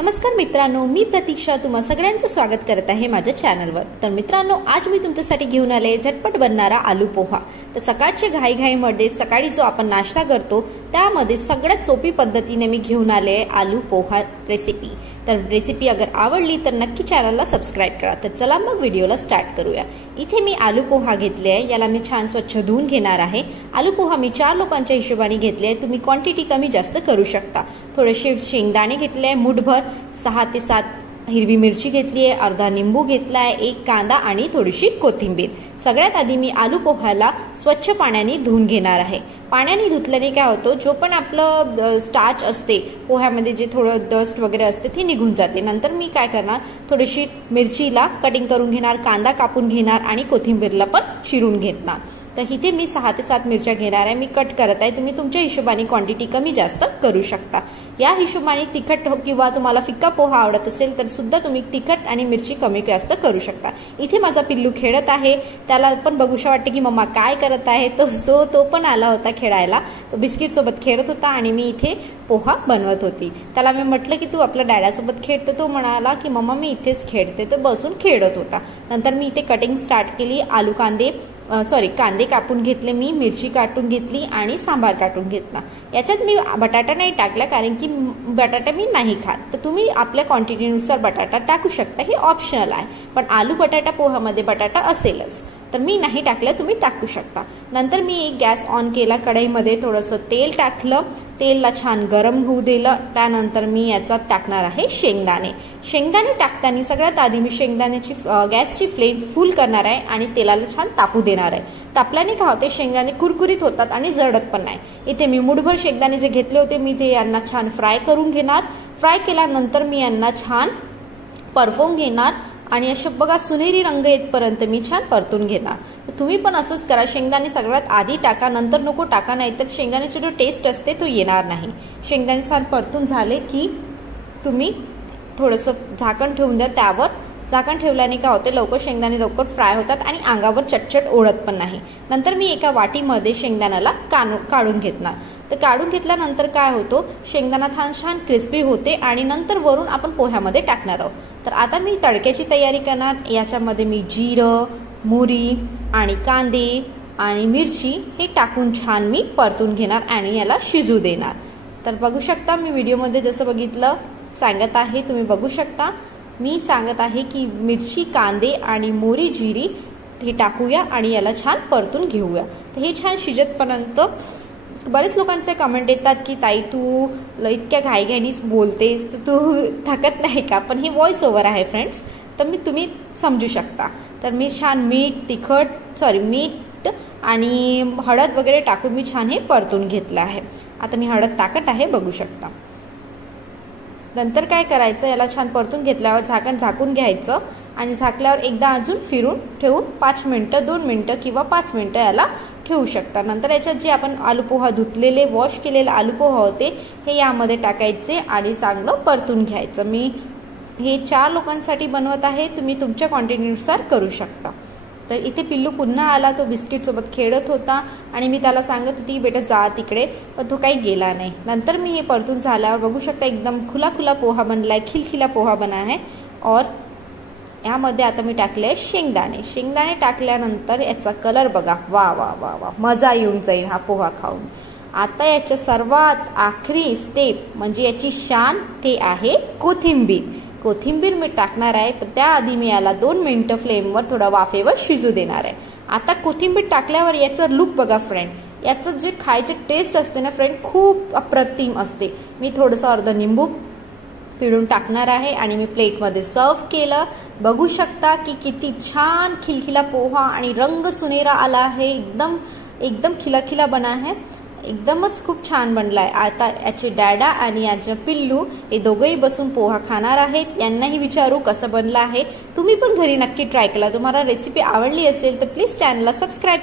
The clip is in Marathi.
नमस्कार मित्रांनो, मी प्रतीक्षा तुम्हा सगळ्यांचं स्वागत करत आहे माझ्या चॅनलवर। तर मित्रांनो, आज मी तुमच्यासाठी घेऊन आले झटपट बनणारा आलू पोहा। तर सकाळच्या घाईघाईमध्ये सकाळी जो आपण नाश्ता करतो त्यामध्ये सगळ्यात सोपी पद्धतीने मी घेऊन आले आलू पोहा रेसिपी। तर रेसिपी अगर आवडली तर नक्की चॅनलला सबस्क्राइब करा। तर चला मग व्हिडिओला स्टार्ट करूया। इथे मी आलू पोहा घेतले आहे, याला मी छान स्वच्छ धुवून घेणार आहे। आलू पोहा मी 4 लोकांच्या हिशोबाने घेतले आहे, तुम्ही क्वांटिटी कमी जास्त करू शकता। थोडेसे शेंगदाणे घेतले आहे मुठभर, 6 ते 7 हिरवी मिरची घेतली आहे, अर्धा निंबू घेतला आहे, 1 कांदा आणि थोडीशी कोथिंबीर। सगळ्यात आधी मी आलू पोहाला स्वच्छ पाण्याने धुवून घेणार आहे। पाण्याने धुतल्याने काय होतं, जो पण आपलं स्टार्च असते पोह्यामध्ये जे थोडं डस्ट वगैरे असते ते निघून जाते। नंतर मी काय करणार, थोडीशी मिरचीला कटिंग करून घेणार, कांदा कापून घेणार आणि कोथिंबीरला पण चिरून घेणार। तर इथे मी 6 ते 7 मिरच्या घेणार आहे, मी कट करत आहे। तुम्ही तुमच्या हिशोबाने क्वांटिटी कमी जास्त करू शकता। या हिशोबाने तिखट किंवा तुम्हाला फिक्का पोहा आवडत असेल तर सुद्धा तुम्ही तिखट आणि मिरची कमी जास्त करू शकता। इथे माझा पिल्लू खेळत आहे, त्याला पण बघूशा वाटते की मम्मा काय करत आहे। तो पण आला होता खेळायला, तो बिस्किट सोबत खेळत होता आणि मी इथे पोहा बनवत होती। त्याला मी म्हटलं की तू आपल्या डॅडासोबत खेळते, तो म्हणाला की मम्मा मी इथेच खेळते, तर बसून खेळत होता। नंतर मी इथे कटिंग स्टार्ट केली। कांदे कापून घेतले, मी मिरची काटून घेतली आणि सांबार काटून घेतला। याच्यात मी बटाटा नाही टाकला कारण की बटाटा मी नाही खात, तर तुम्ही आपल्या क्वांटिटीनुसार बटाटा टाकू शकता, हे ऑप्शनल आहे। पण आलू बटाटा पोहामध्ये बटाटा असेलच, तर मी नाही टाकलं, तुम्ही टाकू शकता। नंतर मी एक गॅस ऑन केला, कढईमध्ये थोडंसं तेल टाकलं, तेलला छान गरम होऊ दिलं। त्यानंतर मी याच्यात टाकणार आहे शेंगदाणे। शेंगदाणे टाकताना सगळ्यात आधी मी शेंगदाण्याची गॅसची फ्लेम फुल करणार आहे आणि तेलाला छान तापू देणार आहे। तापल्याने काय होते, शेंगदाणे कुरकुरीत होतात आणि जळत पण नाही। इथे मी मुठभर शेंगदाणे जे घेतले होते मी ते यांना छान फ्राय करून घेणार। फ्राय केल्यानंतर मी यांना छान परतवून घेणार आणि अशा बघा सुनेरी रंग येतपर्यंत मी छान परतून घेणार। तुम्ही पण असंच करा, शेंगदाणे सगळ्यात आधी टाका, नंतर नको टाका, नाही तर शेंगदाण्याची जो टेस्ट असते तो येणार नाही। शेंगदाणे छान परतून झाले की तुम्ही थोडंसं झाकण ठेवून द्या त्यावर। झाकण ठेवल्याने काय होते, लवकर शेंगदाणे लवकर फ्राय होतात आणि अंगावर चटचट ओढत पण नाही। नंतर मी एका वाटीमध्ये शेंगदाण्याला काढून घेतणार। तर काढून घेतल्यानंतर काय होतो, शेंगदाणा छान क्रिस्पी होते आणि नंतर वरून आपण पोह्यामध्ये टाकणार आहोत। तर आता मी तडक्याची तयारी करणार। याच्यामध्ये मी जिरं, मोहरी आणि कांदे आणि मिरची हे टाकून छान मी परतून घेणार आणि याला शिजू देणार। तर बघू शकता, मी व्हिडिओमध्ये जसं बघितलं सांगत आहे, तुम्ही बघू शकता मी सांगत आहे की मिरची, कांदे आणि मोहरी, जिरी हे टाकूया आणि याला छान परतून घेऊया। तर हे छान शिजतपर्यंत बरेच लोकांचे कमेंट येतात की ताई तू इतक्या घाईघाईने बोलतेस, तर तू थकत नाही का? पण हे व्हॉइस ओव्हर आहे फ्रेंड्स, तर तुम्ही समजू शकता। तर मी छान मीठ आणि हळद वगैरे टाकून मी छान हे परतून घेतलं आहे। आता मी हळद टाकत आहे, बघू शकता। नंतर काय करायचं, याला छान परतून घेतल्यावर झाकण झाकून घ्यायचं आणि झाकल्यावर एकदा अजून फिरून ठेवून 5 मिनिटं, 2 मिनिटं किंवा 5 मिनिटं याला ठेवू शकता। नंतर याच्यात जे आपण आलू पोहा धुतलेले वॉश केलेले आलू पोहा होते हे यामध्ये टाकायचे आणि चांगलं परतून घ्यायचं। मी हे 4 लोकांसाठी बनवत आहे, तुम्ही तुमच्या क्वांटिटीनुसार करू शकता। तर इथे पिल्लू पुन्हा आला, तो बिस्किट सोबत खेळत होता आणि मी त्याला सांगत होती बेटा जा तिकडे, पण तो काही गेला नाही। नंतर मी हे परतून झाल्यावर बघू शकता एकदम खुला पोहा बनलाय, खिलखिला पोहा बना है। और यामध्ये आता मी टाकले शेंगदाणे। शेंगदाणे टाकल्यानंतर याचा कलर बघा, वा वा वा वा, मजा येऊन जाईल हा पोहा खाऊन। आता याच्या सर्वात आखरी स्टेप म्हणजे याची शान, ते आहे कोथिंबीर। कोथिंबीर मी टाकणार आहे, पण त्याआधी मी याला 2 मिनिटं फ्लेमवर थोडा वाफेवर शिजू देणार आहे। आता कोथिंबीर टाकल्यावर याचं लुक बघा फ्रेंड, याचं जे खायचे टेस्ट असते ना फ्रेंड, खूप अप्रतिम असते। मी थोडंसं अर्ध निंबू पिळून टाकणार आहे आणि मी प्लेटमध्ये सर्व केलं। बघू शकता की किती छान खिलखिला पोहा आणि रंग सुनेरा आला आहे, एकदम खिलाखिला बना है, एकदमच खूप छान बनलाय। आता याचे डॅडा आणि याचे पिल्लू हे दोघेही बसून पोहा खाणार आहेत। यांनाही विचारू कसं बनलं आहे, तुम्ही पण घरी नक्की ट्राय केला। तुम्हाला रेसिपी आवडली असेल तर प्लीज चॅनलला सबस्क्राईब